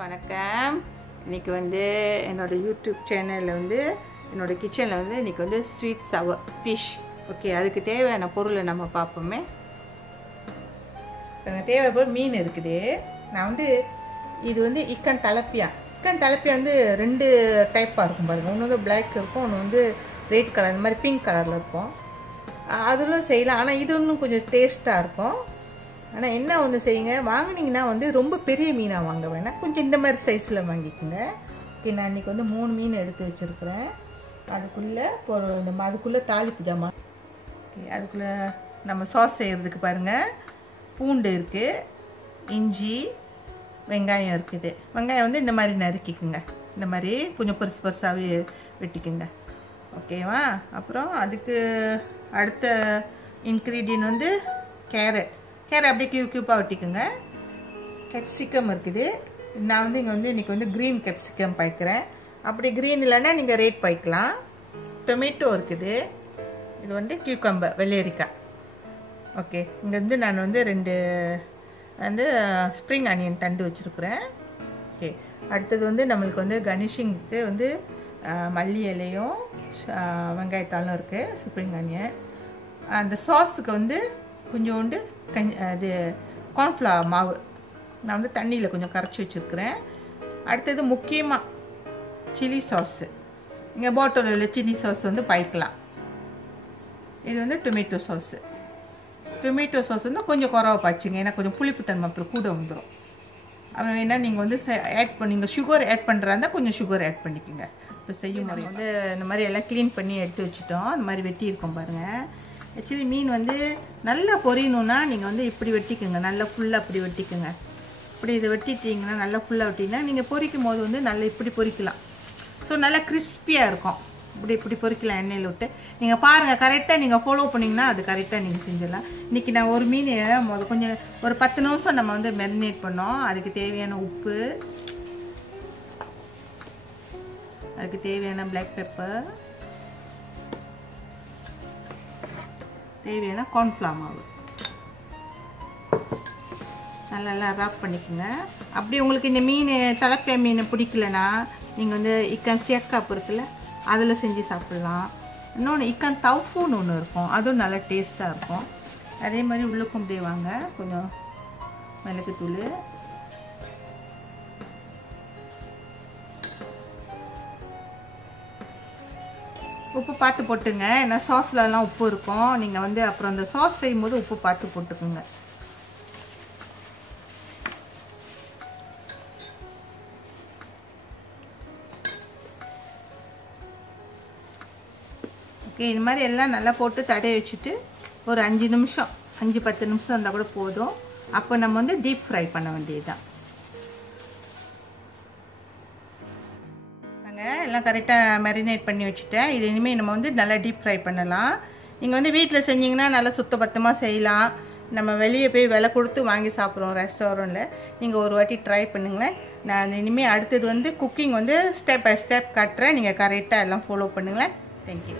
வணக்கம். இன்னைக்கு வந்து என்னோட யூடியூப் சேனலில் வந்து என்னோட கிச்சனில் வந்து இன்னைக்கு வந்து ஸ்வீட் சவர் ஃபிஷ். ஓகே, அதுக்கு தேவையான பொருளை நம்ம பார்ப்போமே. தேவைப்போ மீன் இருக்குது. நான் வந்து இது வந்து இக்கன் தலப்பியா. இக்கன் தலப்பியா வந்து ரெண்டு டைப்பாக இருக்கும் பாருங்கள். ஒன்று வந்து பிளாக் இருக்கும், ஒன்று வந்து ரெட் கலர், இந்த மாதிரி பிங்க் கலரில் இருக்கும். அதிலும் செய்யலாம், ஆனால் இது இன்னும் கொஞ்சம் டேஸ்ட்டாக இருக்கும். ஆனால் என்ன ஒன்று செய்யுங்க, வாங்கினீங்கன்னா வந்து ரொம்ப பெரிய மீனாக வாங்க வேணாம், கொஞ்சம் இந்த மாதிரி சைஸில் வாங்கிக்கோங்க. ஓகே, நான் இன்றைக்கி வந்து 3 மீன் எடுத்து வச்சுருக்குறேன். அதுக்குள்ளே தாளிப்பு ஜாமான். ஓகே, அதுக்குள்ளே நம்ம சாஸ் செய்கிறதுக்கு பாருங்கள். பூண்டு இருக்குது, இஞ்சி, வெங்காயம் இருக்குது. வெங்காயம் வந்து இந்த மாதிரி நறுக்கிக்குங்க, இந்த மாதிரி கொஞ்சம் பெருசு பெருசாகவே வெட்டிக்குங்க. ஓகேவா? அப்புறம் அதுக்கு அடுத்த இன்க்ரீடியன்ட் வந்து கேரட் அப்படியே கியூப்பாக வெட்டிக்குங்க. கேப்சிகம் இருக்குது. நான் வந்து இன்றைக்கி வந்து க்ரீன் கேப்சிகம் பாய்க்கிறேன். அப்படி க்ரீன் இல்லைன்னா நீங்கள் ரெட் பாய்க்கலாம். டொமேட்டோ இருக்குது. இது வந்து கியூக்கம்பர், வெள்ளரிக்காய். ஓகே, இங்கே வந்து நான் வந்து 2 வந்து ஸ்ப்ரிங் ஆனியன் தண்டு வச்சுருக்குறேன். ஓகே, அடுத்தது வந்து நம்மளுக்கு வந்து கனிஷிங்க்கு வந்து மல்லி இலையும் வெங்காயத்தாலும் இருக்குது, ஸ்ப்ரிங் ஆனியன். அந்த சாஸுக்கு வந்து கொஞ்சோண்டு அது கார்ன்ஃப்ளவர் மாவு நான் வந்து தண்ணியில் கொஞ்சம் கரைச்சி வச்சுருக்கிறேன். அடுத்தது முக்கியமாக சில்லி சாஸு. இங்கே பாட்டிலில் உள்ள சில்லி சாஸ் வந்து பாய்க்கலாம். இது வந்து டொமேட்டோ சாஸு. டொமேட்டோ சாஸ் வந்து கொஞ்சம் குறவை பாய்ச்சிங்க, ஏன்னா கொஞ்சம் புளிப்புத்தன்மை அப்புறம் கூட வந்துடும். அவன் வேணால் நீங்கள் வந்து நீங்கள் சுகர் ஆட் பண்ணுறா இருந்தால் கொஞ்சம் சுகர் ஆட் பண்ணிக்கோங்க. இப்போ செய்யும் முறை வந்து இந்த மாதிரி எல்லாம் க்ளீன் பண்ணி எடுத்து வச்சுட்டோம். இந்த மாதிரி வெட்டி இருக்கோம் பாருங்கள். ஆக்சுவலி மீன் வந்து நல்லா பொரியணுன்னா நீங்கள் வந்து இப்படி வெட்டிக்குங்க, நல்லா ஃபுல்லாக அப்படி வெட்டிக்குங்க. இப்படி இதை வெட்டிட்டிங்கன்னா நல்லா ஃபுல்லாக வெட்டிங்கன்னா நீங்கள் பொரிக்கும் போது வந்து நல்லா இப்படி பொரிக்கலாம். ஸோ நல்லா கிறிஸ்பியாக இருக்கும். இப்படி பொரிக்கலாம் எண்ணெயில் விட்டு. நீங்கள் பாருங்கள், கரெக்டாக நீங்கள் ஃபாலோ பண்ணிங்கன்னா அது கரெக்டாக நீங்கள் செஞ்சிடலாம். இன்றைக்கி நான் ஒரு மீன் கொஞ்சம் ஒரு 10 நிமிஷம் நம்ம வந்து மேரினேட் பண்ணோம். அதுக்கு தேவையான உப்பு, அதுக்கு தேவையான பிளாக் பெப்பர், தேவையான கார்ன்ஃப்ளவர் மாவு நல்லா ராப் பண்ணிக்கோங்க. அப்படி உங்களுக்கு இந்த மீன் தலப்பியா மீன் பிடிக்கலன்னா நீங்கள் வந்து இக்கன் சியக்காப்பு இருக்குல்ல, அதில் செஞ்சு சாப்பிட்லாம். இன்னொன்று இக்கன் தவுஃபுன்னு ஒன்று இருக்கும், அதுவும் நல்லா டேஸ்ட்டாக இருக்கும். அதே மாதிரி உள்ளுக்கும் அப்படியே வாங்க, கொஞ்சம் மிளகுத்தூள், உப்பு பார்த்து போட்டுங்க. ஏன்னா சாஸ்லலாம் உப்பு இருக்கும். நீங்கள் வந்து அப்புறம் அந்த சாஸ் செய்யும்போது உப்பு பார்த்து போட்டுக்குங்க. ஓகே, இது மாதிரி எல்லாம் நல்லா போட்டு தடவி வச்சுட்டு ஒரு 5 நிமிஷம் 5-10 நிமிஷம் இருந்தால் கூட போதும். அப்போ நம்ம வந்து டீப் ஃப்ரை பண்ண வேண்டியதுதான். எல்லாம் கரெக்டாக மேரினேட் பண்ணி வச்சுட்டேன். இது இனிமேல் நம்ம வந்து நல்லா டீப் ஃப்ரை பண்ணலாம். நீங்கள் வந்து வீட்டில் செஞ்சிங்கன்னா நல்லா சுத்தபத்தமாக செய்யலாம். நம்ம வெளியே போய் விலை கொடுத்து வாங்கி சாப்பிட்றோம் ரெஸ்டாரண்ட்டில். நீங்கள் ஒரு வாட்டி ட்ரை பண்ணுங்களேன். நான் இனிமேல் அடுத்தது வந்து குக்கிங் வந்து ஸ்டெப் பை ஸ்டெப் காட்டுறேன். நீங்கள் கரெக்டாக எல்லாம் ஃபாலோ பண்ணுங்களேன். தேங்க்யூ.